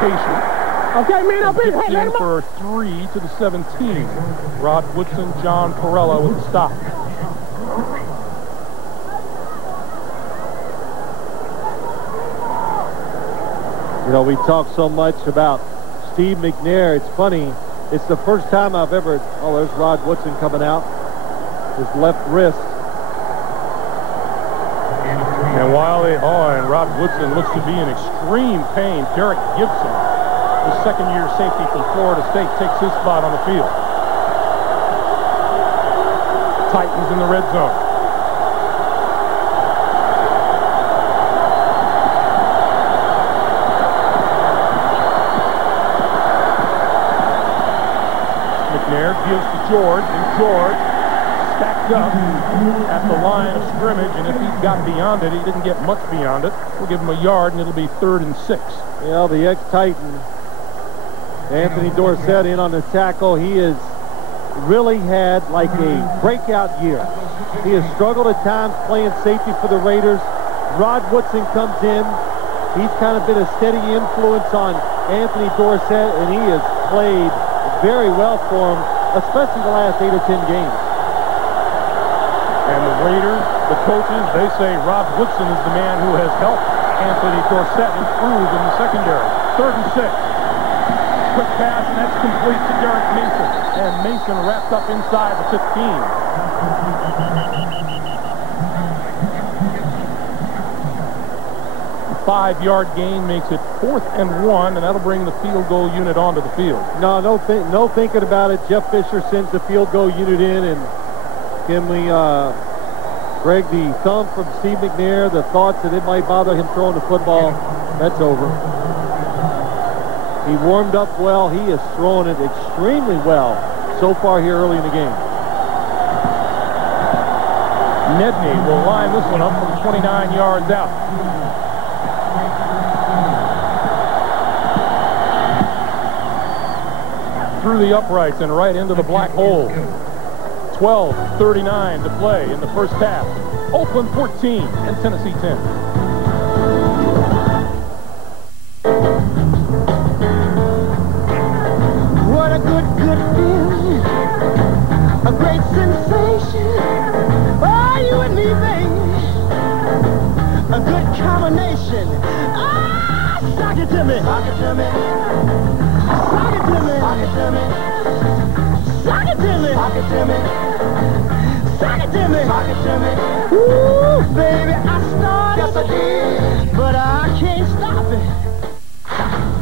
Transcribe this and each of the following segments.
patient. Okay, man up in. Hey, let him for 3 to the 17. Rod Woodson, John Perella with the stop. You know, we talk so much about Steve McNair. It's funny. It's the first time I've ever... Oh, there's Rod Woodson coming out. His left wrist. And and Rod Woodson looks to be in extreme pain. Derek Gibson, the second-year safety from Florida State, takes his spot on the field. Titans in the red zone. Gives to George, and George stacked up at the line of scrimmage, and if he got beyond it, he didn't get much beyond it. We'll give him a yard, and it'll be 3rd and 6. Yeah, the ex-Titan, Anthony Dorsett, in on the tackle. He has really had like a breakout year. He has struggled at times playing safety for the Raiders. Rod Woodson comes in. He's kind of been a steady influence on Anthony Dorsett, and he has played very well for him, especially the last 8 or 10 games. And the Raiders, the coaches, they say Rod Woodson is the man who has helped Anthony Dorsett improve in the secondary. 3rd and 6. Quick pass, and that's complete to Derek Mason. And Mason wrapped up inside the 15. A 5-yard gain makes it 4th and 1, and that'll bring the field goal unit onto the field. No thinking about it. Jeff Fisher sends the field goal unit in, and give me, Greg, the thumb from Steve McNair, the thoughts that it might bother him throwing the football, that's over. He warmed up well. He is throwing it extremely well so far here early in the game. Nedney will line this one up from 29 yards out. Through the uprights and right into the black hole. 12:39 to play in the first half. Oakland 14 and Tennessee 10. What a good feeling. A great sensation. Oh, you and me, baby. A good combination. Ah, sock it to me. Sock it to me. Sock it to me. Sock it to me. Sock it to me. Sock it to me. Sock it to me. Sock it to me. Ooh, baby, I started. Yes, I did. But I can't stop it.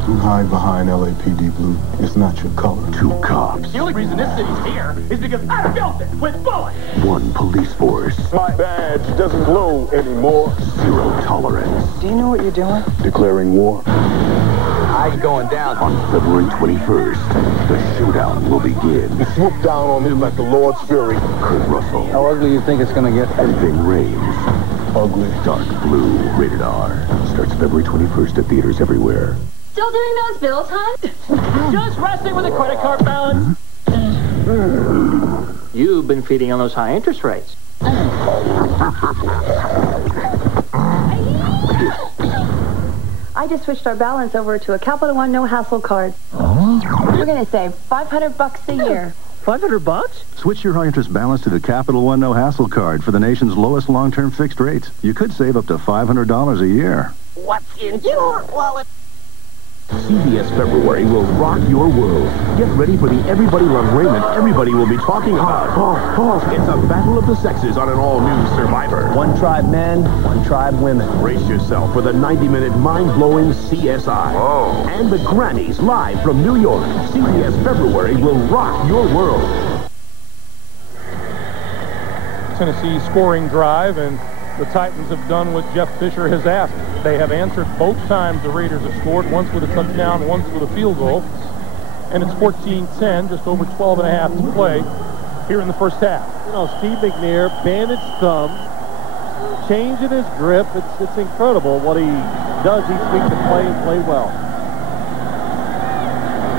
You hide behind LAPD blue. It's not your color. 2 cops. The only reason this city's here is because I built it with bullets. 1 police force. My badge doesn't glow anymore. 0 tolerance. Do you know what you're doing? Declaring war. I'm going down. On February 21st, the showdown will begin. You swoop down on me like the Lord's fury. Kurt Russell. How ugly you think it's going to get? And Ving Rhames. Ugly. Dark Blue, rated R. Starts February 21st at theaters everywhere. Still doing those bills, huh? Just resting with a credit card balance. You've been feeding on those high interest rates. I just switched our balance over to a Capital One no-hassle card. We're going to save $500 a year. $500? Switch your high-interest balance to the Capital One no-hassle card for the nation's lowest long-term fixed rates. You could save up to $500 a year. What's in your wallet? CBS February will rock your world. Get ready for the Everybody Love Raymond everybody will be talking about. It's a battle of the sexes on an all-new Survivor. 1 tribe men, 1 tribe women. Brace yourself for the 90-minute mind-blowing CSI. Oh. And the Grannies live from New York. CBS February will rock your world. Tennessee scoring drive, and the Titans have done what Jeff Fisher has asked. They have answered both times the Raiders have scored, once with a touchdown, once with a field goal. And it's 14-10, just over 12 and a half to play here in the first half. You know, Steve McNair, bandaged thumb, change in his grip. It's incredible what he does each week to play and play well.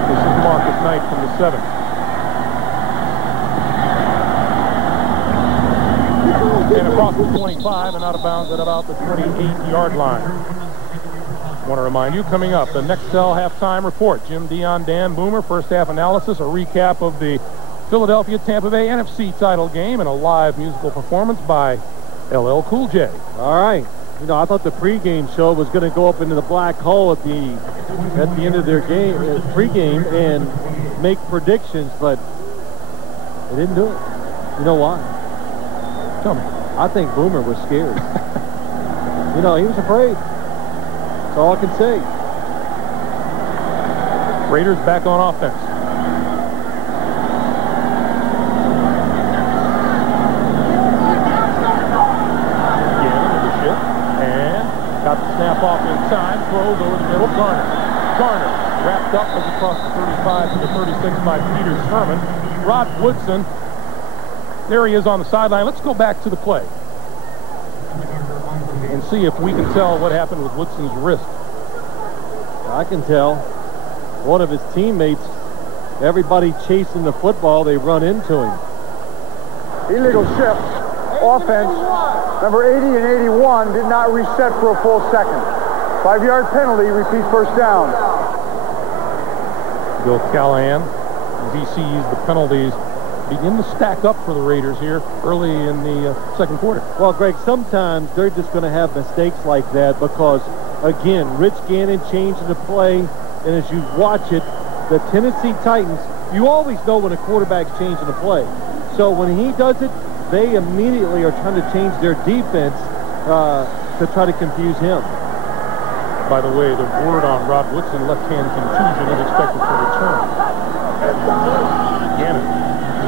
This is Marcus Knight from the 7. And across the 25 and out of bounds at about the 28-yard line. Want to remind you, coming up, the Nextel halftime report. Jim Dion, Dan Boomer, first half analysis, a recap of the Philadelphia-Tampa Bay NFC title game, and a live musical performance by LL Cool J. All right. You know, I thought the pregame show was going to go up into the black hole at the end of their game, pregame, and make predictions, but they didn't do it. You know why? Tell me. I think Boomer was scared. You know, he was afraid. That's all I can say. Raiders back on offense. Got the snap off in time, throws over the middle. Garner wrapped up as across the 35 to the 36 by Peter Sherman. Rod Woodson, there he is on the sideline. Let's go back to the play and see if we can tell what happened with Woodson's wrist. I can tell. One of his teammates, everybody chasing the football, they run into him. Illegal shift, offense. Number 80 and 81 did not reset for a full second. 5-yard penalty, repeat first down. Bill Callahan, as he sees the penalties begin to stack up for the Raiders here early in the second quarter. Well, Greg, sometimes they're just going to have mistakes like that because, again, Rich Gannon changing the play, and as you watch it, the Tennessee Titans, you always know when a quarterback's changing the play. So when he does it, they immediately are trying to change their defense to try to confuse him. By the way, the word on Rod Woodson, left-hand contusion, is expected to return. Gannon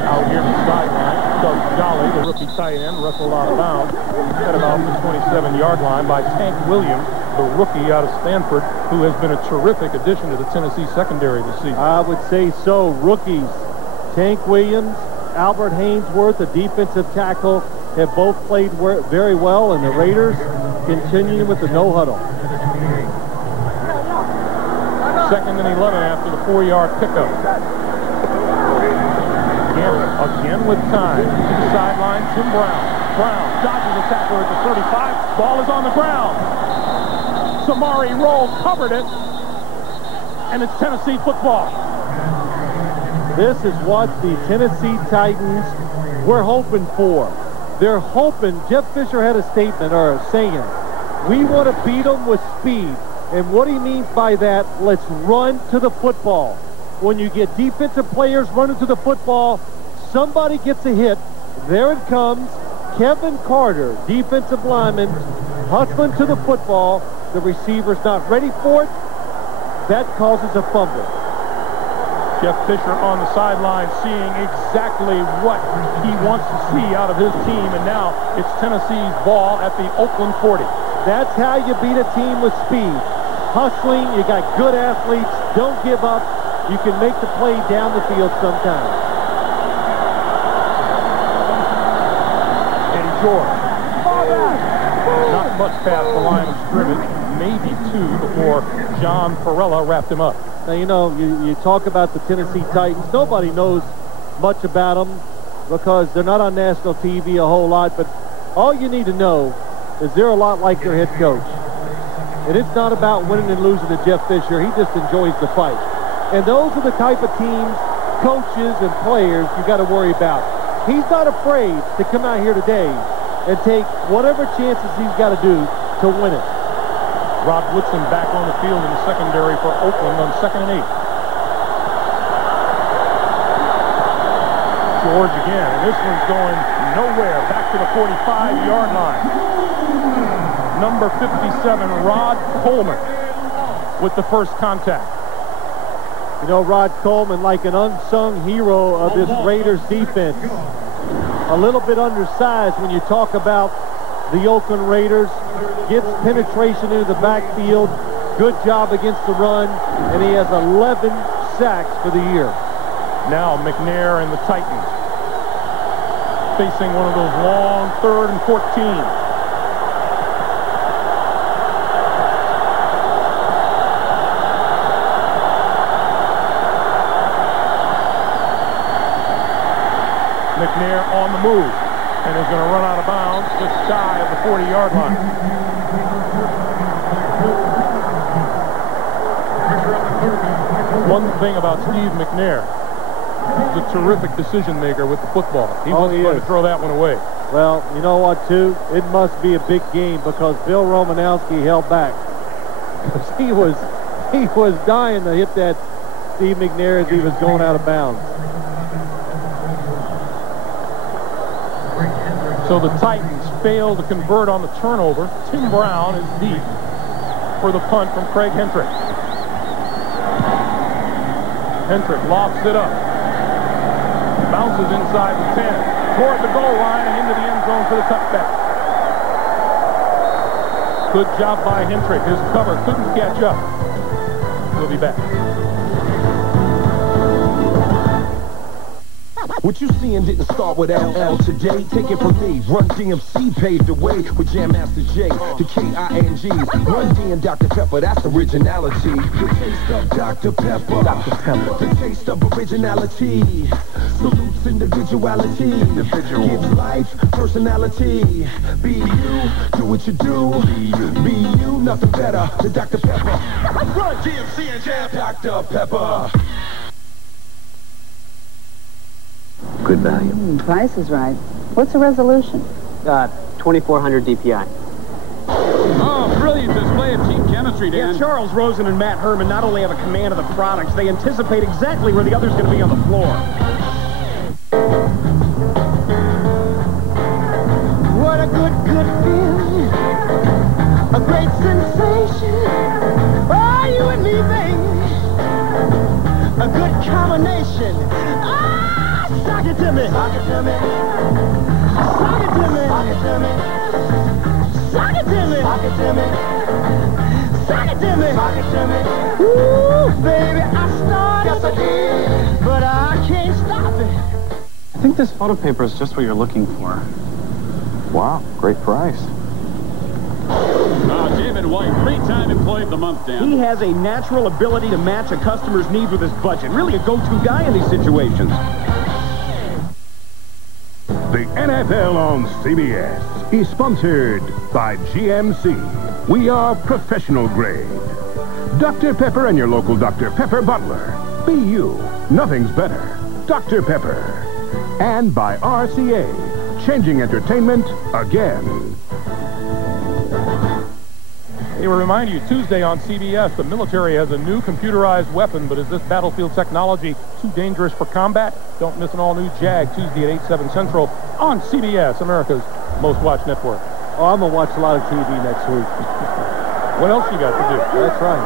out here on the sideline. Doug Jolly, the rookie tight end, wrestled out of bounds. Set about the 27-yard line by Tank Williams, the rookie out of Stanford, who has been a terrific addition to the Tennessee secondary this season. I would say so. Rookies, Tank Williams, Albert Hainsworth, the defensive tackle, have both played very well, and the Raiders continue with the no-huddle. 2nd and 11 after the 4-yard pickup. Again with time. To the sideline, Tim Brown. Brown dodges the tackler at the 35. Ball is on the ground. Samari Rolle covered it, and it's Tennessee football. This is what the Tennessee Titans were hoping for. They're hoping, Jeff Fisher had a statement or a saying, we want to beat them with speed. And what he means by that, let's run to the football. When you get defensive players running to the football, somebody gets a hit. There it comes. Kevin Carter, defensive lineman, hustling to the football. The receiver's not ready for it. That causes a fumble. Jeff Fisher on the sideline seeing exactly what he wants to see out of his team, and now it's Tennessee's ball at the Oakland 40. That's how you beat a team with speed. Hustling, you got good athletes, don't give up. You can make the play down the field sometimes. And George, not much past the line of scrimmage, maybe 2 before John Perella wrapped him up. Now, you know, you talk about the Tennessee Titans. Nobody knows much about them because they're not on national TV a whole lot, but all you need to know is they're a lot like their head coach. And it's not about winning and losing to Jeff Fisher. He just enjoys the fight. And those are the type of teams, coaches, and players you got to worry about. He's not afraid to come out here today and take whatever chances he's got to do to win it. Rod Woodson back on the field in the secondary for Oakland on 2nd and 8. George again, and this one's going nowhere. Back to the 45-yard line. Number 57, Rod Coleman, with the first contact. You know, Rod Coleman, like an unsung hero of this Raiders defense. A little bit undersized when you talk about the Oakland Raiders. Gets penetration into the backfield. Good job against the run. And he has 11 sacks for the year. Now McNair and the Titans facing one of those long 3rd and 14. McNair on the move and is going to run out of bounds just shy of the 40-yard line. thing about Steve McNair. He's a terrific decision maker with the football. He wasn't going to throw that one away. Well, you know what, too? It must be a big game because Bill Romanowski held back. Because he was dying to hit that Steve McNair as he was going out of bounds. So the Titans fail to convert on the turnover. Tim Brown is deep for the punt from Craig Hentrick. Hentrick lofts it up. Bounces inside the 10. Toward the goal line and into the end zone for the touchback. Good job by Hentrick. His cover couldn't catch up. We'll be back. What you seeing didn't start with LL today. Take it from me. Run DMC paved the way with Jam Master J. The K-I-N-G's. Run D and Dr. Pepper. That's originality. The taste of Dr. Pepper. Dr. Pepper. The taste of originality. Salutes individuality. Gives life personality. Be you. Do what you do. Be you. Nothing better than Dr. Pepper. Run DMC and Jam. Dr. Pepper. Good value. Price is right. What's the resolution? 2400 DPI. Oh, brilliant display of team chemistry, Dan. Yeah, Charles Rosen and Matt Herman not only have a command of the products, they anticipate exactly where the other's going to be on the floor. What a good feeling. A great sensation. Oh, you and me, baby. A good combination. Sock it to me. Sock it to me. Sock it to me. Sock it to me. Sock it to me. Sock it to me. Sock it to me. Sock it to me. Ooh, baby, I started. Yes, I did. But I can't stop it. I think this photo paper is just what you're looking for. Wow, great price. David White, 3-time Employee of the Month, Dan. He has a natural ability to match a customer's needs with his budget. Really a go-to guy in these situations. The NFL on CBS is sponsored by GMC. We are professional grade. Dr. Pepper and your local Dr. Pepper butler. Be you. Nothing's better. Dr. Pepper. And by RCA. Changing entertainment again. They will remind you, Tuesday on CBS, the military has a new computerized weapon, but is this battlefield technology too dangerous for combat? Don't miss an all-new Jag Tuesday at 8, 7 Central on CBS, America's most watched network. Oh, I'm going to watch a lot of TV next week. What else you got to do? That's right.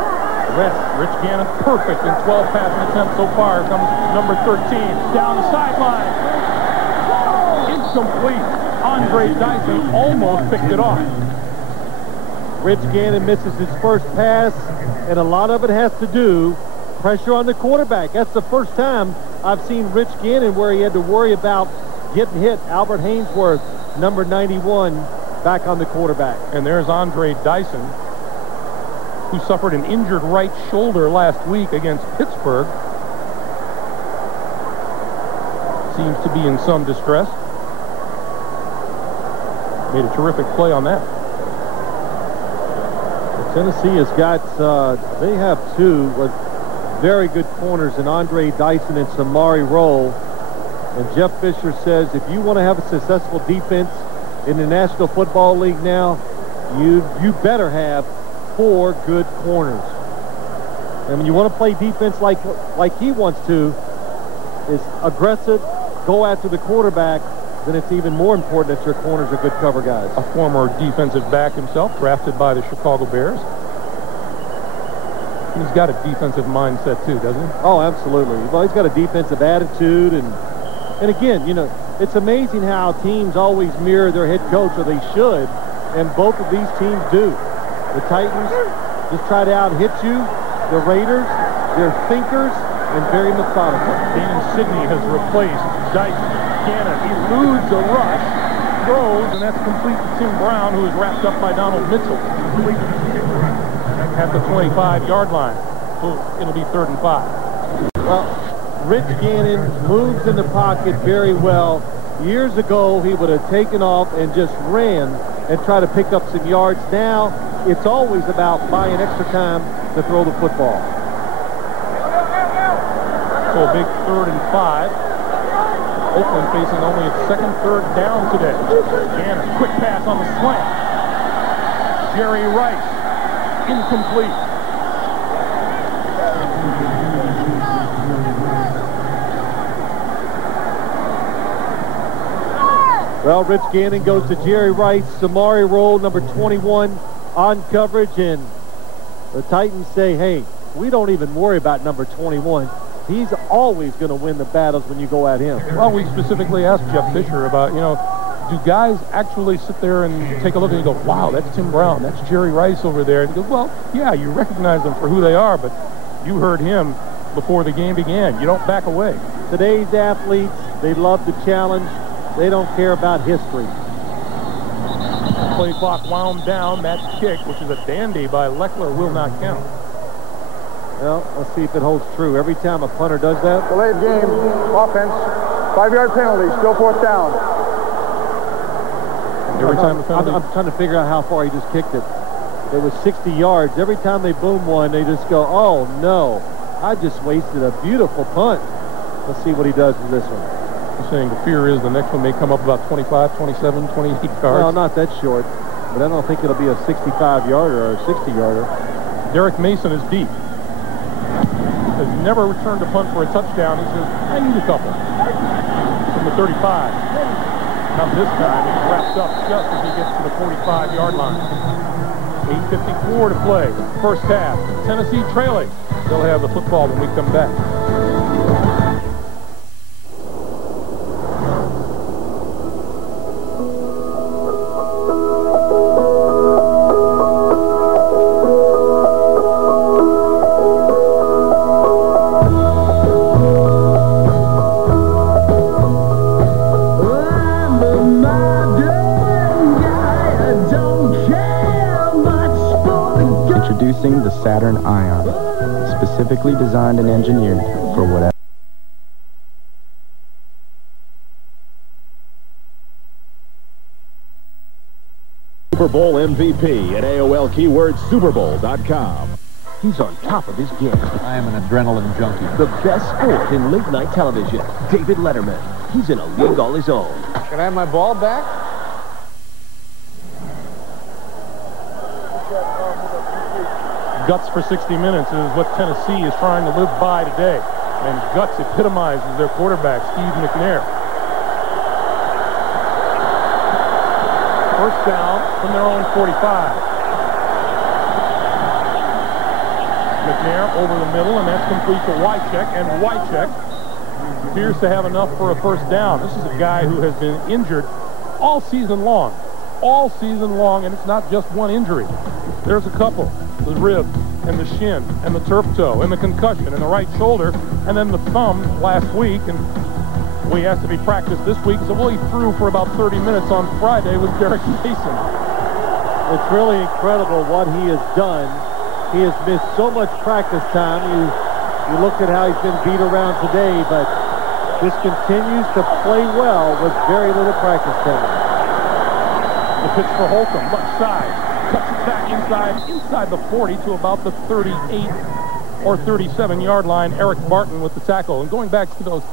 Rich Gannon, perfect in 12 passing attempts so far. Comes number 13 down the sideline. Incomplete. Andre Dyson almost picked it off. Rich Gannon misses his first pass, and a lot of it has to do pressure on the quarterback. That's the first time I've seen Rich Gannon where he had to worry about getting hit. Albert Hainsworth, number 91, back on the quarterback. And there's Andre Dyson, who suffered an injured right shoulder last week against Pittsburgh. Seems to be in some distress. Made a terrific play on that. Tennessee has got, they have two very good corners in Andre Dyson and Samari Rolle. And Jeff Fisher says if you want to have a successful defense in the National Football League now, you better have 4 good corners. And when you want to play defense like he wants to, is aggressive, go after the quarterback, then it's even more important that your corners are good cover guys. A former defensive back himself, drafted by the Chicago Bears. He's got a defensive mindset too, doesn't he? Oh, absolutely. Well, he's got a defensive attitude, and again, you know, it's amazing how teams always mirror their head coach, or they should, and both of these teams do. The Titans just try to out-hit you. The Raiders, they're thinkers and very methodical. Damon Sidney has replaced Dyson. Gannon, he eludes a rush, throws, and that's complete to Tim Brown, who is wrapped up by Donald Mitchell at the 25-yard line. So it'll be 3rd and 5. Well, Rich Gannon moves in the pocket very well. Years ago, he would have taken off and just ran and tried to pick up some yards. Now, it's always about buying extra time to throw the football. So a big 3rd and 5. Oakland facing only its second 3rd down today. Gannon, quick pass on the slant. Jerry Rice, incomplete. Well, Rich Gannon goes to Jerry Rice. Samari roll number 21 on coverage, and the Titans say, hey, we don't even worry about number 21. He's always going to win the battles when you go at him. Well, we specifically asked Jeff Fisher about, do guys actually sit there and take a look and you go, wow, that's Tim Brown, that's Jerry Rice over there. And he goes, well, yeah, you recognize them for who they are, but you heard him before the game began. You don't back away. Today's athletes, they love the challenge. They don't care about history. Play clock wound down. That kick, which is a dandy by Leckler, will not count. Well, let's see if it holds true. Every time a punter does that. Delayed game, offense, 5-yard penalty, still 4th down. Every time I'm trying to figure out how far he just kicked it. It was 60 yards. Every time they boom one, they just go, oh, no. I just wasted a beautiful punt. Let's see what he does with this one. You're saying the fear is the next one may come up about 25, 27, 28 yards. Well, not that short, but I don't think it'll be a 65-yarder or a 60-yarder. Derek Mason is deep. Has never returned a punt for a touchdown. He says, I need a couple. From the 35. Now this time, he's wrapped up just as he gets to the 45-yard line. 8:54 to play. First half. Tennessee trailing. They'll have the football when we come back. Introducing the Saturn Ion, specifically designed and engineered for whatever. Super Bowl MVP at AOL keyword superbowl.com. He's on top of his game. I am an adrenaline junkie. The best sport in late-night television, David Letterman. He's in a league all his own. Can I have my ball back? Guts for 60 minutes is what Tennessee is trying to live by today. And guts epitomizes their quarterback, Steve McNair. First down from their own 45. McNair over the middle, and that's complete to Wycheck. And Wycheck appears to have enough for a first down. This is a guy who has been injured all season long. All season long, and it's not just one injury. There's a couple. The rib, and the shin, and the turf toe, and the concussion, and the right shoulder, and then the thumb last week. And we asked if he practiced this week. So, well, he threw for about 30 minutes on Friday with Derek Mason. It's really incredible what he has done. He has missed so much practice time. You look at how he's been beat around today, but just continues to play well with very little practice time. The pitch for Holcomb, left side. Cuts it back inside the 40 to about the 38 or 37-yard line. Eric Barton with the tackle. And going back to those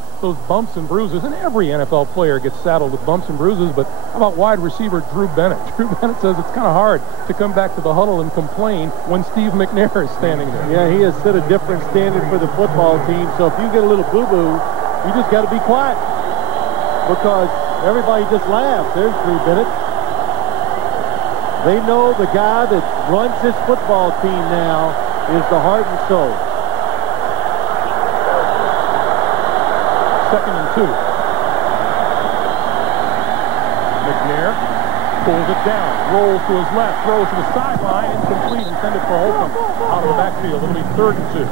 bumps and bruises, and every NFL player gets saddled with bumps and bruises, but how about wide receiver Drew Bennett? Drew Bennett says it's kind of hard to come back to the huddle and complain when Steve McNair is standing there. Yeah, he has set a different standard for the football team, so if you get a little boo-boo, you just got to be quiet because everybody just laughs. There's Drew Bennett. They know the guy that runs this football team now is the heart and soul. 2nd and 2. McNair pulls it down, rolls to his left, throws to the sideline, incomplete, intended for Holcomb. Out of the backfield, it'll be 3rd and 2.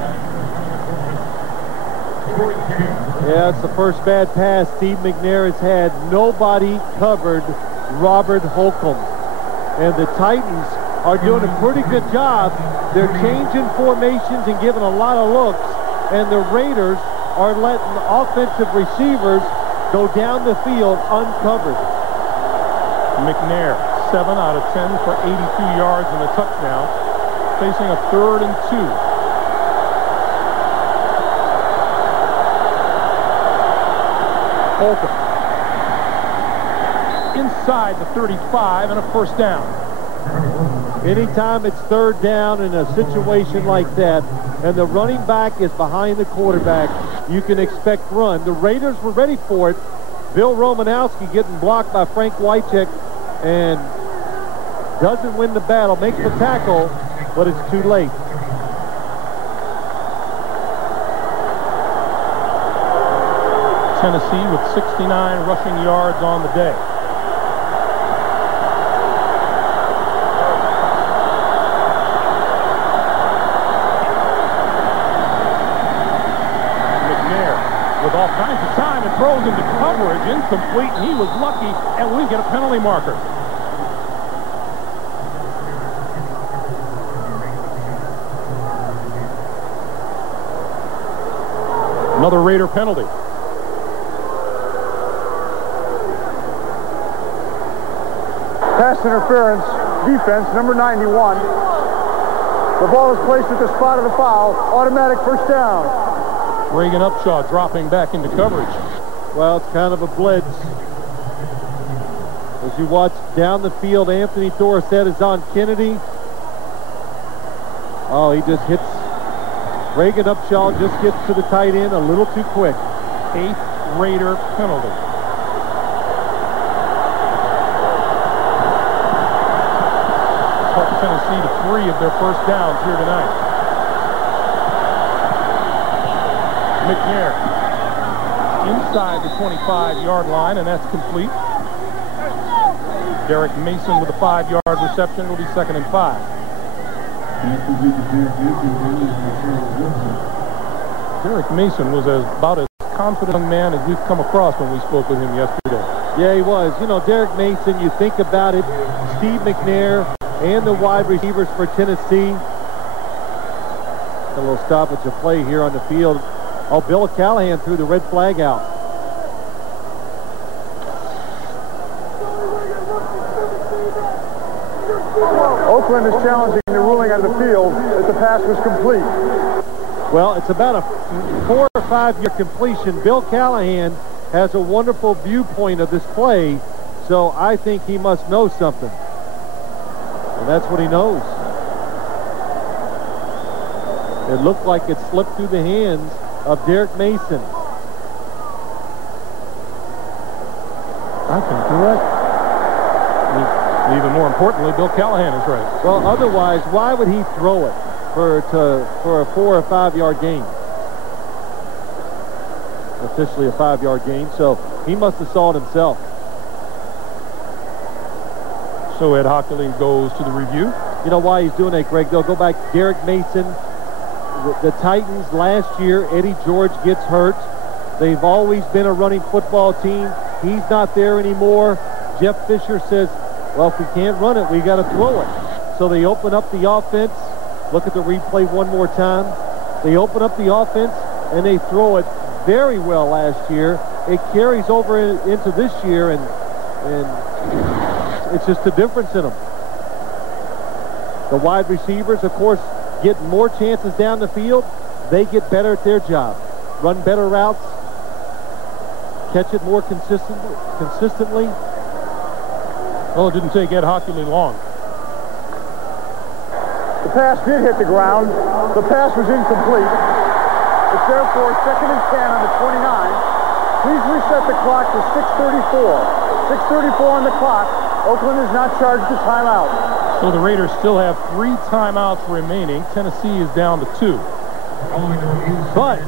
Yeah, it's the first bad pass Steve McNair has had. Nobody covered Robert Holcomb. And the Titans are doing a pretty good job. They're changing formations and giving a lot of looks. And the Raiders are letting offensive receivers go down the field uncovered. McNair, 7 out of 10 for 82 yards and a touchdown. Facing a 3rd and 2. Holcomb. Inside the 35 and a first down. Anytime it's third down in a situation like that, and the running back is behind the quarterback, you can expect run. The Raiders were ready for it. Bill Romanowski getting blocked by Frank Wycheck and doesn't win the battle, makes the tackle, but it's too late. Tennessee with 69 rushing yards on the day. With all kinds of time and throws into coverage, incomplete, and he was lucky, and we get a penalty marker. Another Raider penalty. Pass interference, defense, number 91. The ball is placed at the spot of the foul. Automatic first down. Reagan Upshaw dropping back into coverage. Well, it's kind of a blitz. As you watch down the field, Anthony Dorsett is on Kennedy. Oh, he just hits. Reagan Upshaw just gets to the tight end a little too quick. 8th Raider penalty. Helped Tennessee to 3 of their first downs here tonight. McNair inside the 25-yard line, and that's complete. Derek Mason with a 5-yard reception. It'll be 2nd and 5. Derek Mason was about as confident a man as we've come across when we spoke with him yesterday. Yeah, he was. You know, Derek Mason, you think about it, Steve McNair and the wide receivers for Tennessee. A little stoppage of play here on the field. Oh, Bill Callahan threw the red flag out. Oakland is challenging the ruling on the field that the pass was complete. Well, it's about a 4 or 5 year completion. Bill Callahan has a wonderful viewpoint of this play, so I think he must know something. And that's what he knows. It looked like it slipped through the hands of Derek Mason. I think you're right. Even more importantly, Bill Callahan is right. Well, otherwise, why would he throw it for a 4 or 5 yard gain? Officially a 5-yard gain, so he must have saw it himself. So Ed Hockley goes to the review. You know why he's doing that, Greg? They'll go back. Derek Mason, the Titans last year, Eddie George gets hurt. They've always been a running football team. He's not there anymore. Jeff Fisher says, well, if we can't run it, we got to throw it. So they open up the offense. Look at the replay one more time. They open up the offense, and they throw it very well last year. It carries over into this year, and it's just a difference in them. The wide receivers, of course, get more chances down the field. They get better at their job. Run better routes. Catch it more consistently. Well, it didn't take Ed Hockley long. The pass did hit the ground. The pass was incomplete. It's therefore 2nd and 10 on the 29. Please reset the clock to 6:34. 6:34 on the clock. Oakland is not charged a timeout. So the Raiders still have 3 timeouts remaining. Tennessee is down to 2. But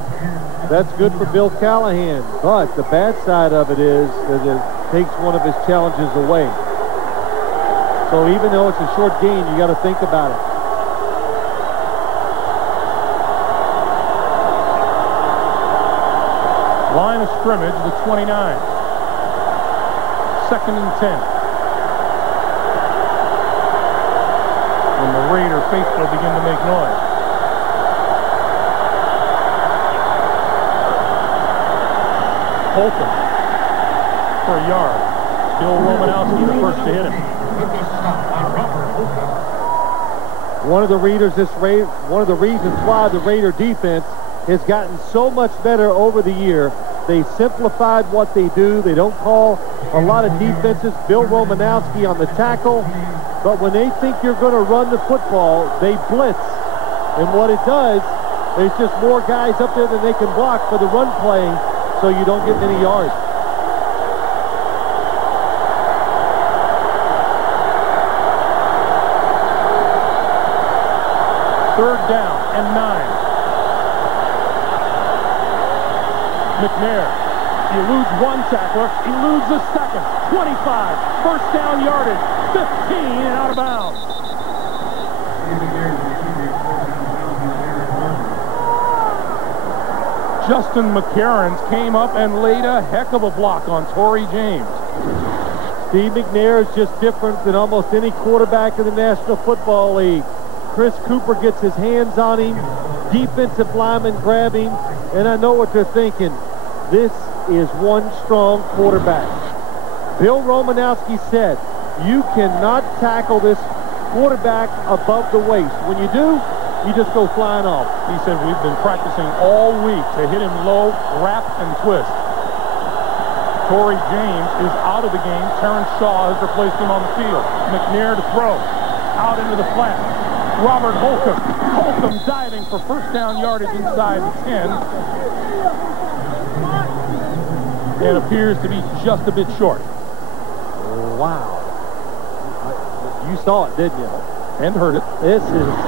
that's good for Bill Callahan. But the bad side of it is that it takes one of his challenges away. So even though it's a short gain, you got to think about it. Line of scrimmage, the 29. 2nd and 10. When the Raider faithful begin to make noise. Holcomb for a yard. Bill Romanowski the first to hit him. One of the reasons why the Raider defense has gotten so much better over the year They simplified what they do. They don't call a lot of defenses. Bill Romanowski on the tackle. But when they think you're going to run the football, they blitz. And what it does, there's just more guys up there than they can block for the run play, so you don't get many yards. Third down and 9. McNair eludes one tackler, eludes the second. 25, first down yardage, 15 and out of bounds. Justin McCarron came up and laid a heck of a block on Torrey James. Steve McNair is just different than almost any quarterback in the National Football League. Chris Cooper gets his hands on him, defensive linemen grab him, and I know what they're thinking. This is one strong quarterback. Bill Romanowski said, you cannot tackle this quarterback above the waist. When you do, you just go flying off. He said, we've been practicing all week to hit him low, wrap, and twist. Torrey James is out of the game. Terrence Shaw has replaced him on the field. McNair to throw. Out into the flat. Robert Holcomb. Holcomb diving for first down yardage inside the 10. And appears to be just a bit short. Wow. You saw it, didn't you? And heard it.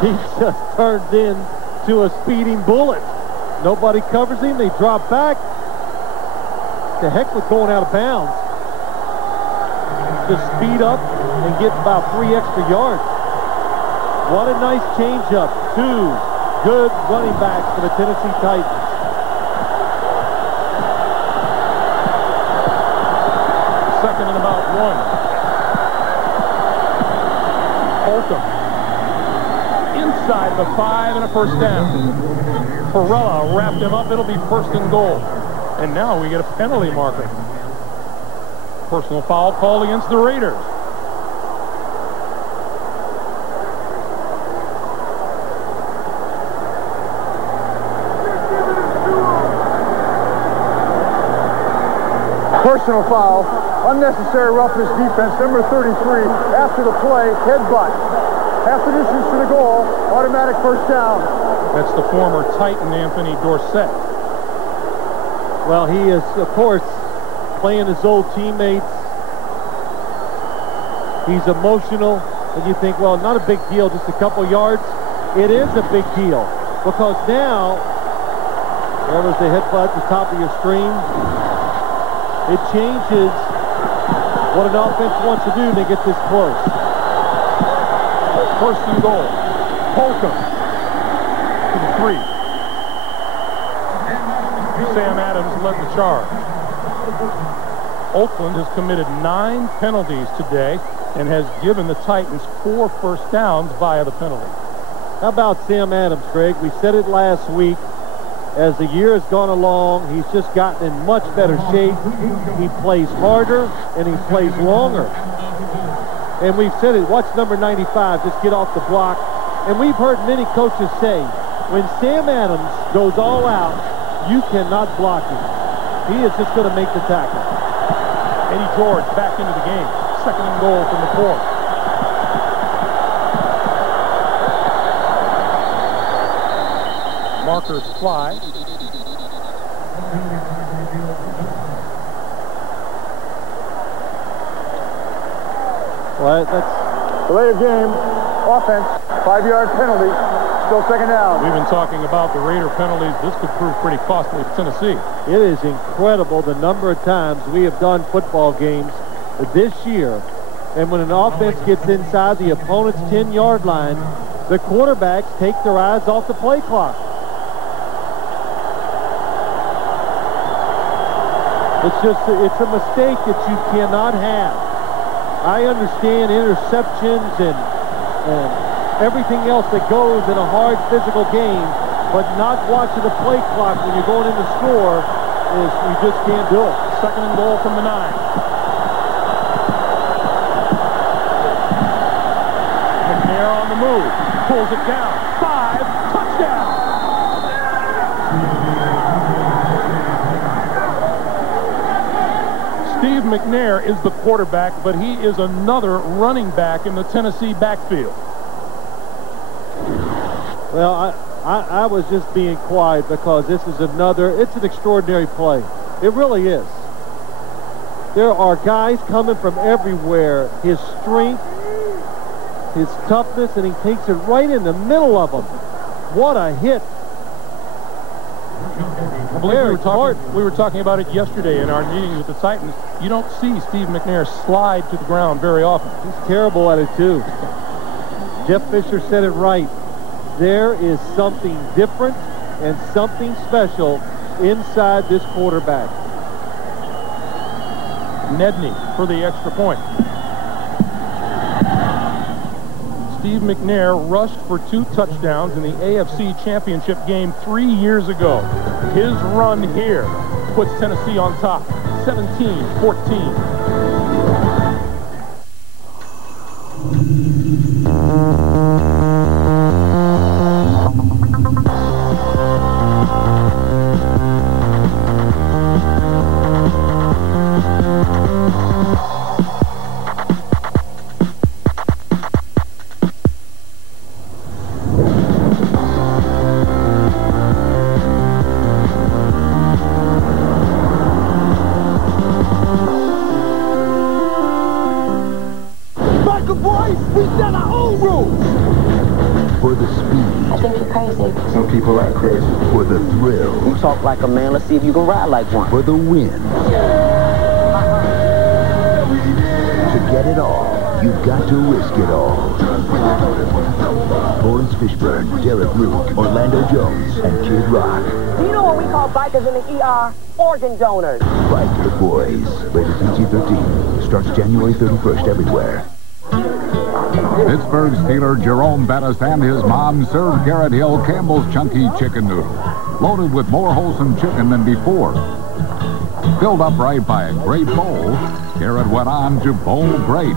He just turned into a speeding bullet. Nobody covers him. They drop back. The heck with going out of bounds. Just speed up and get about 3 extra yards. What a nice change-up. 2 good running backs for the Tennessee Titans. Second and about 1. Holcomb. Inside the 5 and a first down. Perella wrapped him up. It'll be first and goal. And now we get a penalty marker. Personal foul called against the Raiders. Personal foul, unnecessary roughness defense, number 33, after the play, headbutt. Half the distance to the goal, automatic first down. That's the former Titan, Anthony Dorsett. Well, he is, of course, playing his old teammates. He's emotional, and you think, well, not a big deal, just a couple yards. It is a big deal, because now, there was the headbutt at the top of your screen. It changes what an offense wants to do when they get this close. First and goal. Holcomb to the 3. Sam Adams led the charge. Oakland has committed 9 penalties today and has given the Titans 4 first downs via the penalty. How about Sam Adams, Greg? We said it last week. As the year has gone along, he's just gotten in much better shape. He plays harder, and he plays longer. And we've said it, watch number 95 just get off the block. And we've heard many coaches say, when Sam Adams goes all out, you cannot block him. He is just going to make the tackle. Eddie George back into the game. Second and goal from the 4. Markers fly. Well, that's delay of game, offense, 5-yard penalty, still second down. We've been talking about the Raider penalties. This could prove pretty costly to Tennessee. It is incredible the number of times we have done football games this year, and when an offense gets inside the opponent's 10-yard line, the quarterbacks take their eyes off the play clock. It's a mistake that you cannot have. I understand interceptions and everything else that goes in a hard physical game, but not watching the play clock when you're going in to score is, you just can't do it. Second and goal from the 9. McNair on the move, pulls it down, 5, touchdown! McNair is the quarterback, but he is another running back in the Tennessee backfield. Well, I was just being quiet because this is it's an extraordinary play. It really is. There are guys coming from everywhere. His strength, his toughness, and he takes it right in the middle of them. What a hit. I believe we were talking about it yesterday in our meeting with the Titans. You don't see Steve McNair slide to the ground very often. He's terrible at it, too. Jeff Fisher said it right. There is something different and something special inside this quarterback. Nedney for the extra point. Steve McNair rushed for 2 touchdowns in the AFC Championship game 3 years ago. His run here puts Tennessee on top, 17-14. For the speed. I think you're crazy. Some people are crazy. For the thrill. You talk like a man. Let's see if you can ride like one. For the win. To get it all, you've got to risk it all. Lawrence Fishburne, Derek Luke, Orlando Jones, and Kid Rock. Do you know what we call bikers in the ER? Organ donors. Bike the Boys. Rated PG-13. Starts January 31st everywhere. Pittsburgh's Taylor Jerome Bettis and his mom served Garrett Hill Campbell's Chunky Chicken Noodle, loaded with more wholesome chicken than before. Filled up right by a great bowl, Garrett went on to bowl great.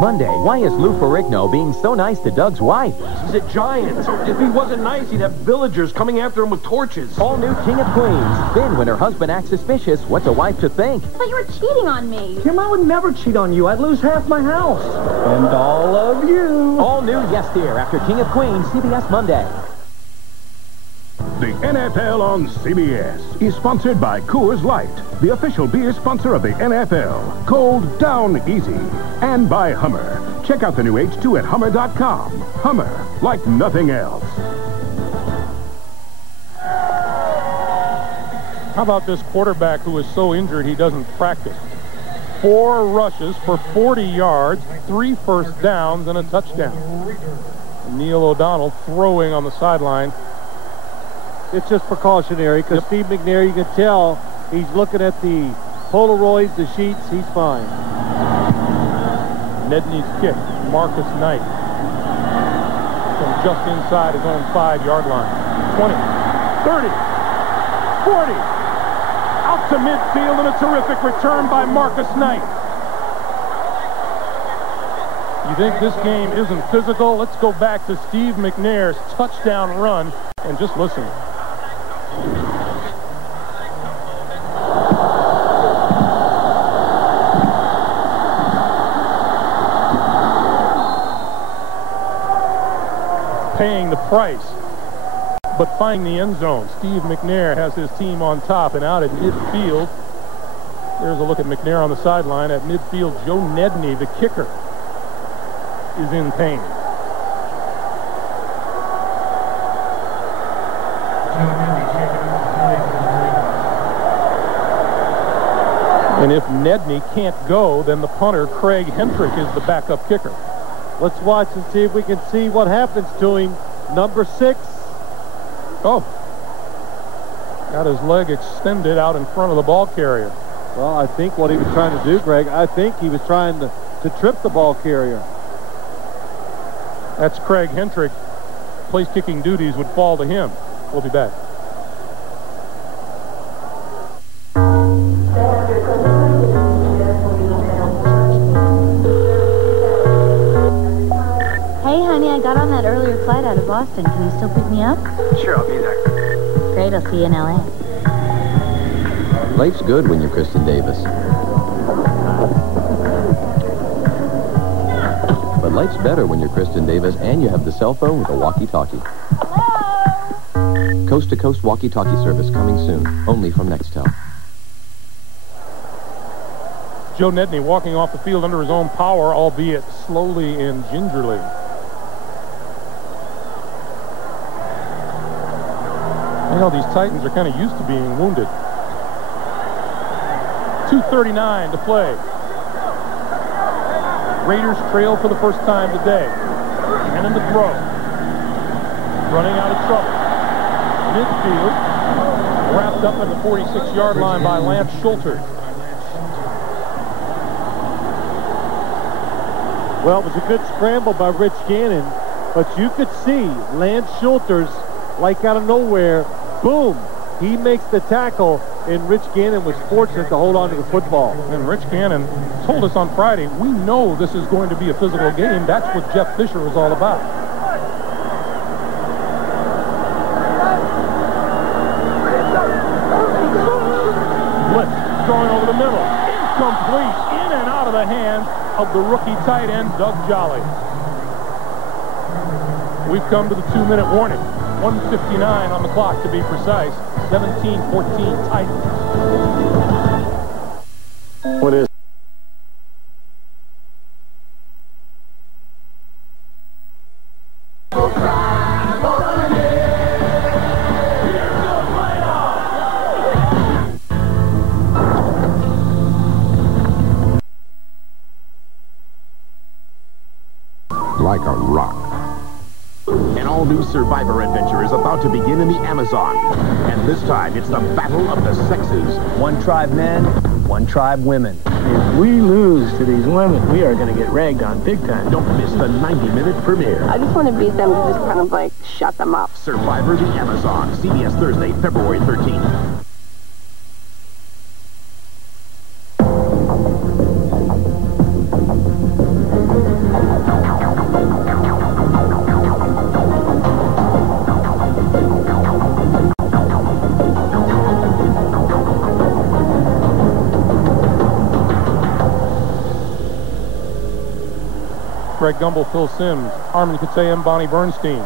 Monday, why is Lou Ferrigno being so nice to Doug's wife? He's a giant. If he wasn't nice, he'd have villagers coming after him with torches. All new King of Queens. Then, when her husband acts suspicious, what's a wife to think? But you were cheating on me. Your mom would never cheat on you. I'd lose half my house. And all of you. All new Yes Dear after King of Queens, CBS Monday. The NFL on CBS is sponsored by Coors Light, the official beer sponsor of the NFL. Cold down easy. And by Hummer. Check out the new H2 at Hummer.com. Hummer, like nothing else. How about this quarterback who is so injured he doesn't practice? 4 rushes for 40 yards, 3 first downs, and a touchdown. Neil O'Donnell throwing on the sideline. It's just precautionary because Steve McNair, you can tell he's looking at the Polaroids, the sheets. He's fine. Nedney's kick, Marcus Knight, from just inside his own 5-yard line. 20, 30, 40, out to midfield, and a terrific return by Marcus Knight. You think this game isn't physical? Let's go back to Steve McNair's touchdown run and just listen. Paying the price, but finding the end zone. Steve McNair has his team on top and out at midfield. There's a look at McNair on the sideline. At midfield, Joe Nedney, the kicker, is in pain. And if Nedney can't go, then the punter, Craig Hendrick, is the backup kicker. Let's watch and see if we can see what happens to him. Number 6. Oh. Got his leg extended out in front of the ball carrier. Well, I think what he was trying to do, Greg, I think he was trying to trip the ball carrier. That's Craig Hendrick. Place kicking duties would fall to him. We'll be back. I got on that earlier flight out of Boston. Can you still pick me up? Sure, I'll be there. Great, I'll see you in L.A. Life's good when you're Kristen Davis. But life's better when you're Kristen Davis and you have the cell phone with a walkie-talkie. Coast-to-coast walkie-talkie service coming soon, only from Nextel. Joe Nedney walking off the field under his own power, albeit slowly and gingerly. You know, these Titans are kind of used to being wounded. 2:39 to play. Raiders trail for the first time today. Cannon to throw. Running out of trouble. Midfield. Wrapped up in the 46-yard line by Lance Schulter. Well, it was a good scramble by Rich Gannon, but you could see Lance Schulter's, like out of nowhere, boom, he makes the tackle, and Rich Gannon was fortunate to hold on to the football. And Rich Gannon told us on Friday, we know this is going to be a physical game. That's what Jeff Fisher was all about. Blitz throwing over the middle. Incomplete. In and out of the hands of the rookie tight end, Doug Jolly. We've come to the 2-minute warning. 1:59 on the clock to be precise. 17-14 Titans. What is like a rock. An all-new Survivor adventure is about to begin in the Amazon. And this time, it's the battle of the sexes. One tribe men, one tribe women. If we lose to these women, we are going to get ragged on big time. Don't miss the 90-minute premiere. I just want to beat them and just kind of like shut them up. Survivor the Amazon, CBS Thursday, February 13th. Greg Gumbel, Phil Simms, Armin Katsayam, Bonnie Bernstein.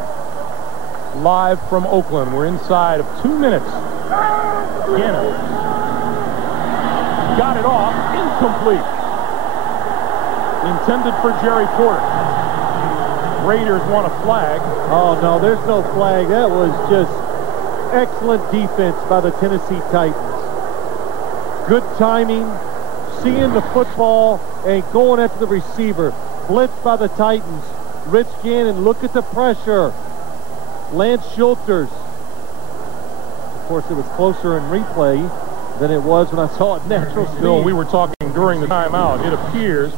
Live from Oakland. We're inside of 2 minutes. Gannon. Got it off. Incomplete. Intended for Jerry Porter. Raiders want a flag. Oh, no, there's no flag. That was just excellent defense by the Tennessee Titans. Good timing, seeing the football, and going after the receiver. Blitz by the Titans. Rich Gannon, look at the pressure. Lance Schulters. Of course, it was closer in replay than it was when I saw it natural speed. Bill, we were talking during the timeout. It appears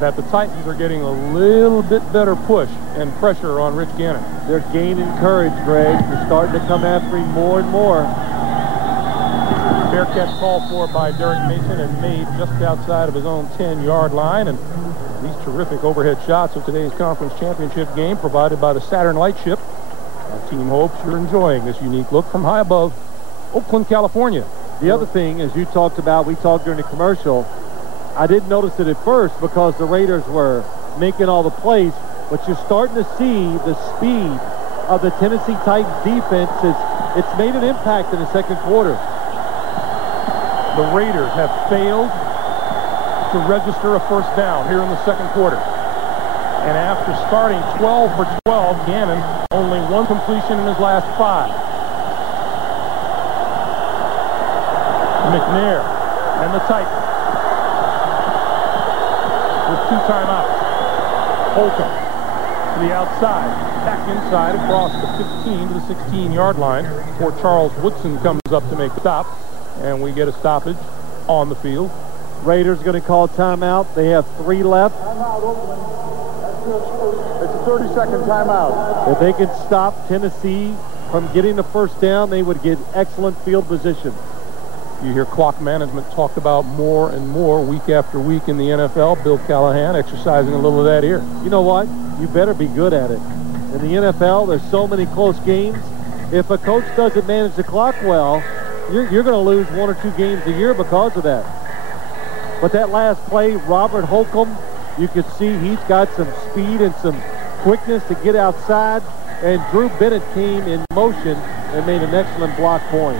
that the Titans are getting a little bit better push and pressure on Rich Gannon. They're gaining courage, Greg. They're starting to come after him more and more. Bearcat called for by Derek Mason and made just outside of his own 10-yard line. And these terrific overhead shots of today's conference championship game provided by the Saturn Lightship. Our team hopes you're enjoying this unique look from high above Oakland, California. The other thing, as you talked about, we talked during the commercial, I didn't notice it at first because the Raiders were making all the plays, but you're starting to see the speed of the Tennessee Titans defense. It's made an impact in the second quarter. The Raiders have failed to register a first down here in the second quarter. And after starting 12 for 12, Gannon only one completion in his last 5. McNair and the Titans with 2 timeouts. Holcomb to the outside, back inside across the 15 to the 16-yard line before Charles Woodson comes up to make the stop. And we get a stoppage on the field. Raiders going to call timeout. They have 3 left. It's a 30-second timeout. If they can stop Tennessee from getting the first down, they would get excellent field position. You hear clock management talked about more and more week after week in the NFL. Bill Callahan exercising a little of that here. You know what? You better be good at it. In the NFL, there's so many close games. If a coach doesn't manage the clock well, you're going to lose 1 or 2 games a year because of that. But that last play, Robert Holcomb, you could see he's got some speed and some quickness to get outside. And Drew Bennett came in motion and made an excellent block point.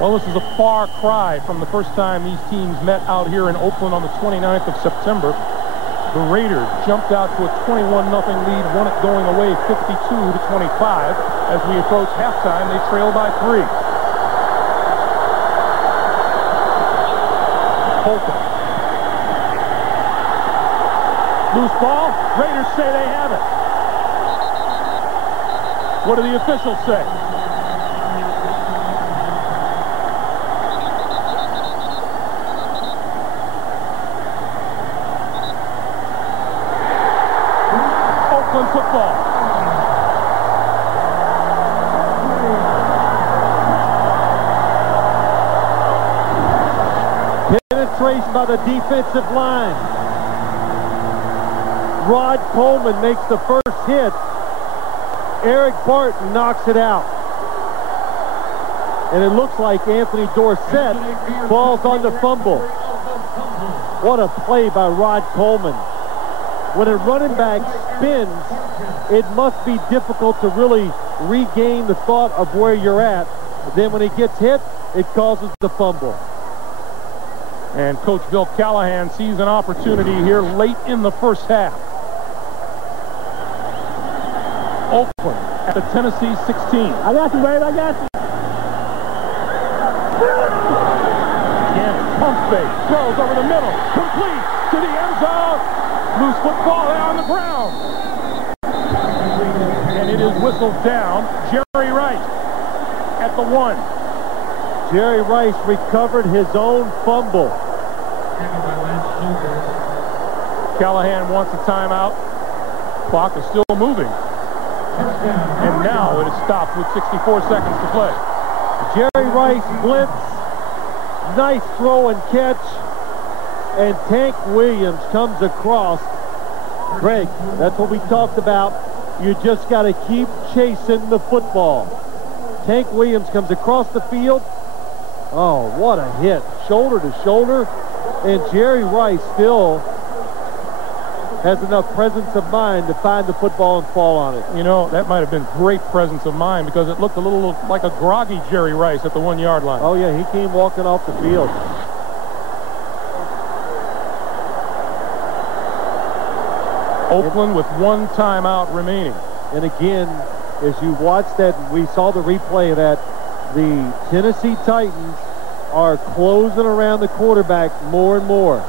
Well, this is a far cry from the first time these teams met out here in Oakland on the 29th of September. The Raiders jumped out to a 21-0 lead, won it going away 52-25. As we approach halftime, they trail by 3. Holcomb. Loose ball. Raiders say they have it. What do the officials say? Oakland football. Penetration by the defensive line. Rod Coleman makes the first hit. Eric Barton knocks it out. And it looks like Anthony Dorsett falls on the fumble. What a play by Rod Coleman. When a running back spins, it must be difficult to really regain the thought of where you're at. Then when he gets hit, it causes the fumble. And Coach Bill Callahan sees an opportunity here late in the first half. Oakland at the Tennessee 16. I got you, babe. I got you. Again, pump fake. Throws over the middle. Complete to the end zone. Loose football there on the ground. And it is whistled down. Jerry Rice at the 1. Jerry Rice recovered his own fumble. Callahan wants a timeout. Clock is still moving. And now it is stopped with 64 seconds to play. Jerry Rice blitz. Nice throw and catch. And Tank Williams comes across. Greg, that's what we talked about. You just got to keep chasing the football. Tank Williams comes across the field. Oh, what a hit. Shoulder to shoulder. And Jerry Rice still has enough presence of mind to find the football and fall on it. You know, that might have been great presence of mind because it looked a little like a groggy Jerry Rice at the 1-yard line. Oh, yeah, he came walking off the field. Oakland with 1 timeout remaining. And again, as you watch that, we saw the replay of that, the Tennessee Titans are closing around the quarterback more and more.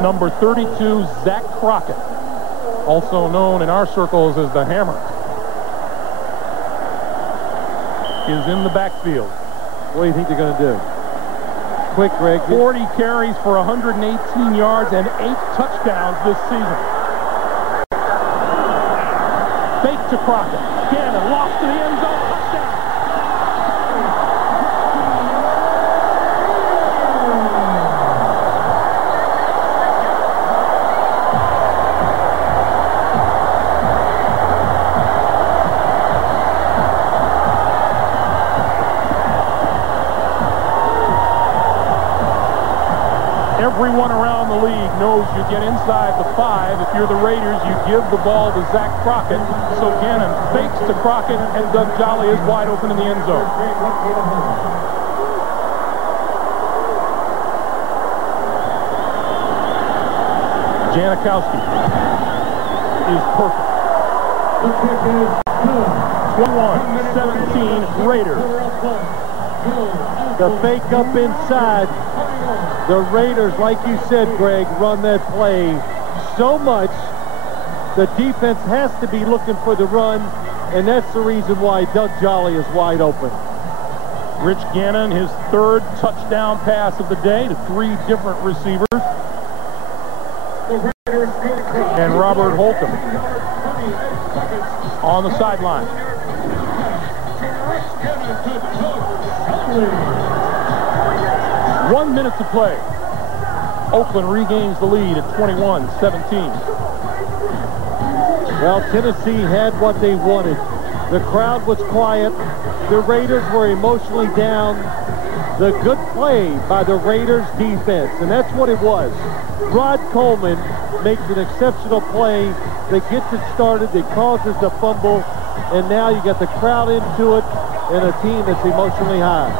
Number 32, Zach Crockett, also known in our circles as the Hammer, is in the backfield. What do you think they're going to do? Quick, Greg. 40 carries for 118 yards and 8 touchdowns this season. Fake to Crockett. Gannon lost to the end zone. Touchdown. Everyone around the league knows you get inside the 5. If you're the Raiders, you give the ball to Zach Crockett. So Gannon fakes to Crockett, and Doug Jolly is wide open in the end zone. Janikowski is perfect. 21-17 Raiders. The fake up inside. The Raiders, like you said, Greg, run that play so much. The defense has to be looking for the run, and that's the reason why Doug Jolly is wide open. Rich Gannon, his 3rd touchdown pass of the day to 3 different receivers. And Robert Holcomb on the sideline. 1 minute to play. Oakland regains the lead at 21-17. Well, Tennessee had what they wanted. The crowd was quiet. The Raiders were emotionally down. the good play by the Raiders defense, and that's what it was. Rod Coleman makes an exceptional play that gets it started, that causes the fumble, and now you got the crowd into it and a team that's emotionally high.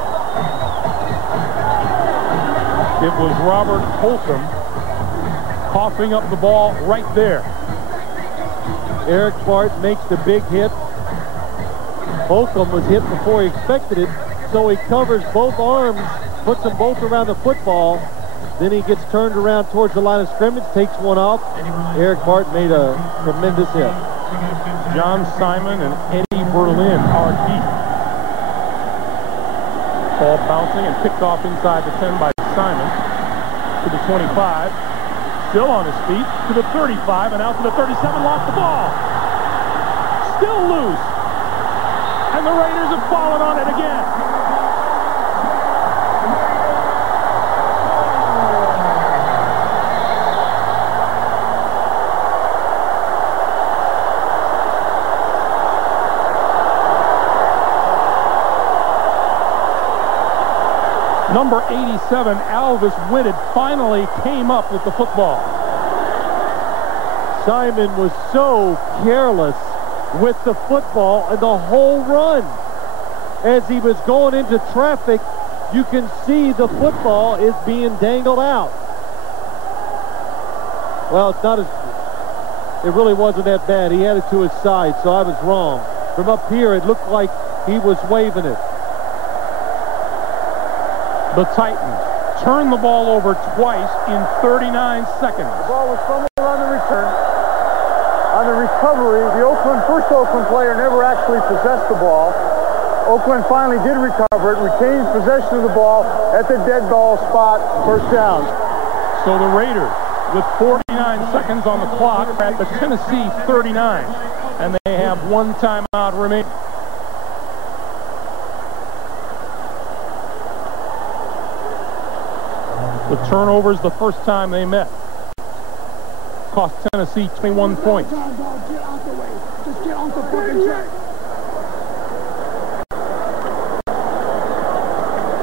It was Robert Holcomb coughing up the ball right there. Eric Bart makes the big hit. Holcomb was hit before he expected it, so he covers both arms, puts them both around the football. Then he gets turned around towards the line of scrimmage, takes one off. Eric Bart made a tremendous hit. John Simon and Eddie Berlin are deep. Ball bouncing and picked off inside the 10 by Simon to the 25. Still on his feet to the 35 and out to the 37. Lost the ball. Still loose. And the Raiders have fallen on it again. Number 87, Alvis Whitted, finally came up with the football. Simon was so careless with the football and the whole run. As he was going into traffic, you can see the football is being dangled out. Well, it's not as... It really wasn't that bad. He had it to his side, so I was wrong. From up here, it looked like he was waving it. The Titans turn the ball over twice in 39 seconds. The ball was fumbled on the return. On the recovery, the first Oakland player never actually possessed the ball. Oakland finally did recover it, retains possession of the ball at the dead ball spot, first down. So the Raiders, with 49 seconds on the clock, are at the Tennessee 39, and they have one timeout remaining. The turnovers the first time they met cost Tennessee 21 points.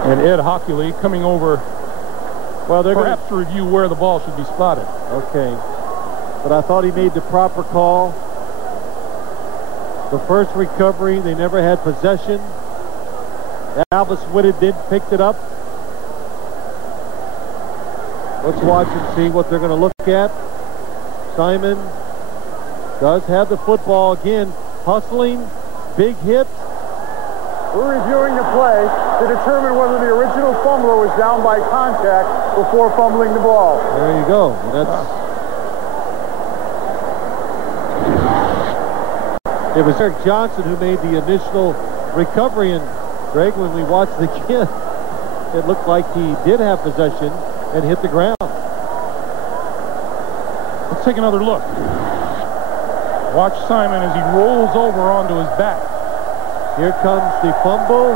And Ed Hockley coming over, well, they're perhaps to review where the ball should be spotted. Okay. But I thought he made the proper call. The first recovery, they never had possession. Alvis Whitted did picked it up. Let's watch and see what they're going to look at. Simon does have the football again. Hustling. Big hit. We're reviewing the play to determine whether the original fumbler was down by contact before fumbling the ball. There you go. It was Eric Johnson who made the initial recovery, and Greg, when we watched it again, it looked like he did have possession and hit the ground. Let's take another look. Watch Simon as he rolls over onto his back. Here comes the fumble.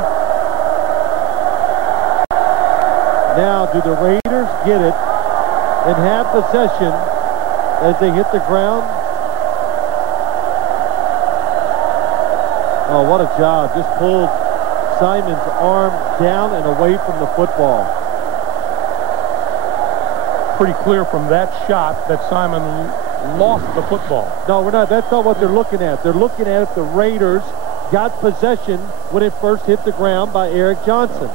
Now, do the Raiders get it and have possession as they hit the ground? Oh, what a job. Just pulled Simon's arm down and away from the football. Pretty clear from that shot that Simon lost the football. No, we're not. That's not what they're looking at. They're looking at if the Raiders got possession when it first hit the ground by Eric Johnson.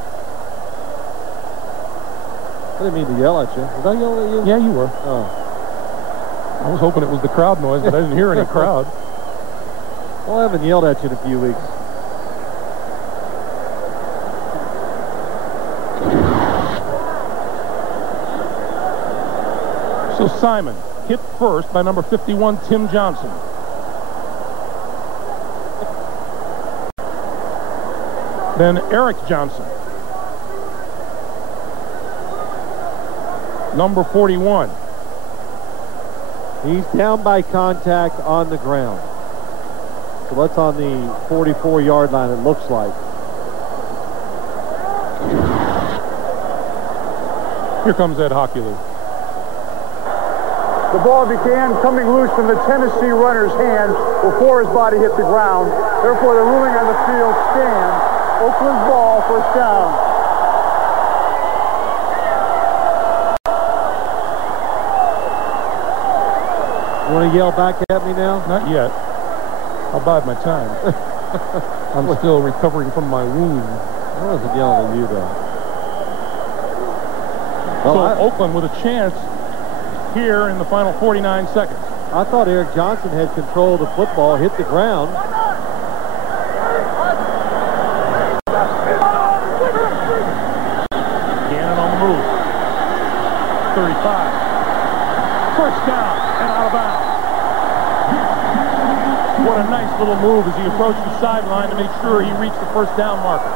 I didn't mean to yell at you. Was I yelling at you? Yeah, you were. Oh. I was hoping it was the crowd noise, but I didn't hear any crowd. Well, I haven't yelled at you in a few weeks. So Simon hit first by number 51, Tim Johnson. Then Eric Johnson. Number 41. He's down by contact on the ground. So that's on the 44-yard line, it looks like. Here comes Ed Hockley. The ball began coming loose from the Tennessee runner's hand before his body hit the ground. Therefore, the ruling on the field stands. Oakland's ball, first down. going to yell back at me now? Not yet. I'll bide my time. I'm still recovering from my wound. I wasn't yelling at you, though. So Oakland with a chance here in the final 49 seconds. I thought Eric Johnson had control of the football, hit the ground. Gannon on the move. 35. First down and out of bounds. What a nice little move as he approached the sideline to make sure he reached the first down marker.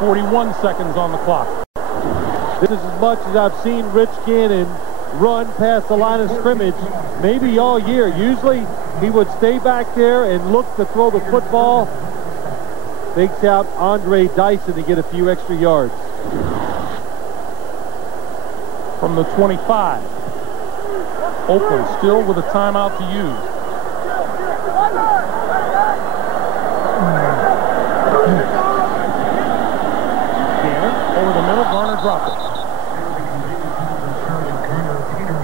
41 seconds on the clock. This is as much as I've seen Rich Gannon run past the line of scrimmage, maybe all year. Usually he would stay back there and look to throw the football. Fakes out Andre Dyson to get a few extra yards. From the 25. Oakland still with a timeout to use. Gannon over the middle, Garner dropped it.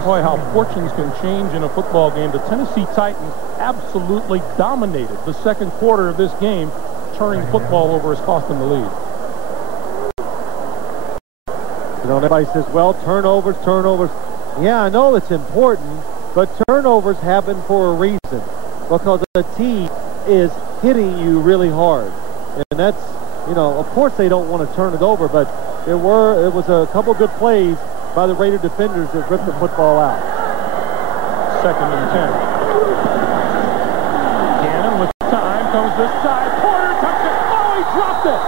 Boy, how fortunes can change in a football game. The Tennessee Titans absolutely dominated the second quarter of this game. Turning the football over has cost them the lead. You know, everybody says, well, turnovers. Yeah, I know it's important, but turnovers happen for a reason. Because the team is hitting you really hard. And that's, you know, of course they don't want to turn it over, but it was a couple good plays by the Raider defenders that ripped the football out. Second and 10. Gannon with time comes this side. Porter touches it. Oh, he dropped it.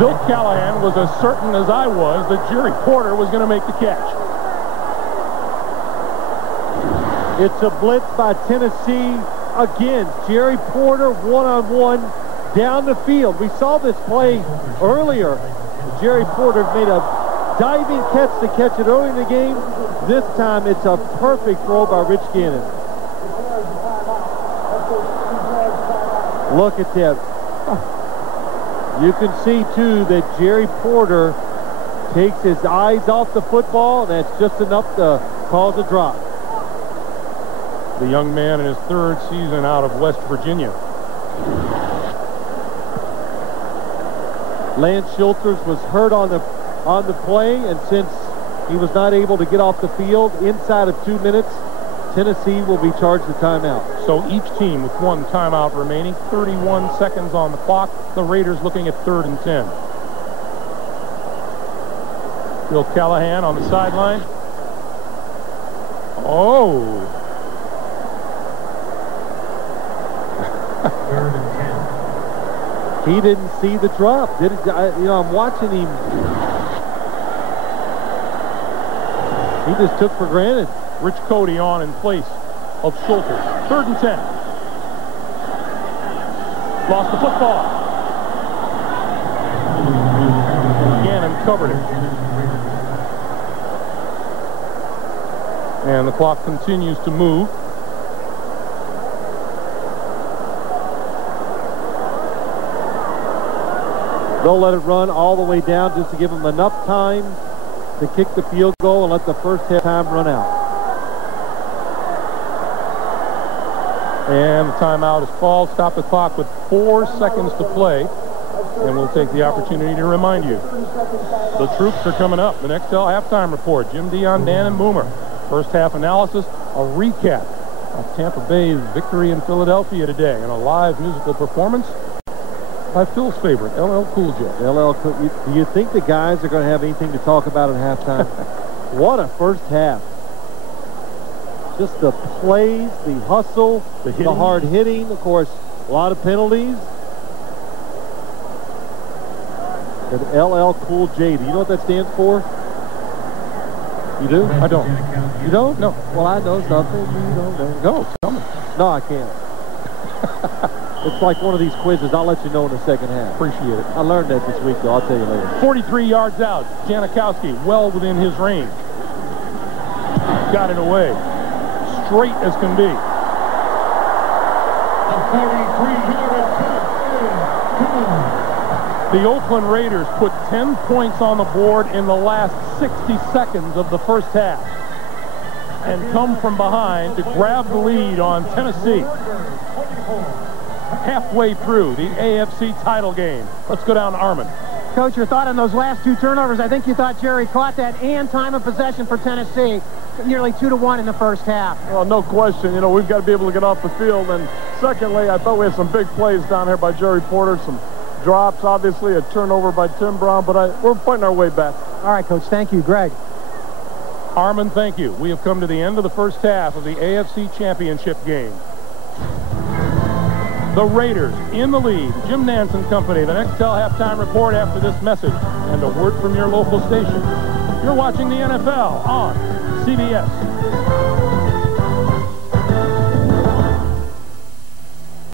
Bill Callahan was as certain as I was that Jerry Porter was going to make the catch. It's a blitz by Tennessee. Again, Jerry Porter one-on-one down the field. We saw this play earlier. Jerry Porter made a diving catch to catch it early in the game. This time it's a perfect throw by Rich Gannon. Look at that. You can see, too, that Jerry Porter takes his eyes off the football, and that's just enough to cause a drop. The young man in his third season out of West Virginia. Lance Schulters was hurt on the play, and since he was not able to get off the field inside of 2 minutes, Tennessee will be charged a timeout. So each team with one timeout remaining, 31 seconds on the clock. The Raiders looking at 3rd and 10. Bill Callahan on the sideline. Oh. 3rd and 10. He didn't see the drop. You know, I'm watching him. He just took for granted. Rich Cody on in place of Schulters. 3rd and 10. Lost the football. Gannon covered it. And the clock continues to move. They'll let it run all the way down just to give them enough time to kick the field goal and let the first half time run out. And the timeout is called. Stop the clock with 4 seconds to play. And we'll take the opportunity to remind you. The troops are coming up. The next halftime report. Jim Dion, Dan, and Boomer. First half analysis, a recap of Tampa Bay's victory in Philadelphia today. And a live musical performance by Phil's favorite, LL Cool J. Do you think the guys are going to have anything to talk about at halftime? What a first half. Just the plays, the hustle, the hard hitting, of course, a lot of penalties. And LL Cool J. Do you know what that stands for? You do? I don't. You don't? No. Well, I know something you don't know. Go, tell me. No, I can't. It's like one of these quizzes. I'll let you know in the second half. Appreciate it. I learned that this week, though. I'll tell you later. 43 yards out. Janikowski well within his range. Got it away. Straight as can be. The Oakland Raiders put 10 points on the board in the last 60 seconds of the first half and come from behind to grab the lead on Tennessee halfway through the AFC title game. Let's go down to Armin. Coach, your thought on those last two turnovers. I think you thought Jerry caught that, and time of possession for Tennessee, nearly 2-1 in the first half. Well, no question. You know, we've got to be able to get off the field. And secondly, I thought we had some big plays down here by Jerry Porter, some drops, obviously a turnover by Tim Brown, but we're fighting our way back. All right, Coach. Thank you. Greg. Armin, thank you. We have come to the end of the first half of the AFC Championship game. The Raiders in the lead. Jim Nance and company. The Nextel halftime report after this message and a word from your local station. You're watching the NFL on CBS.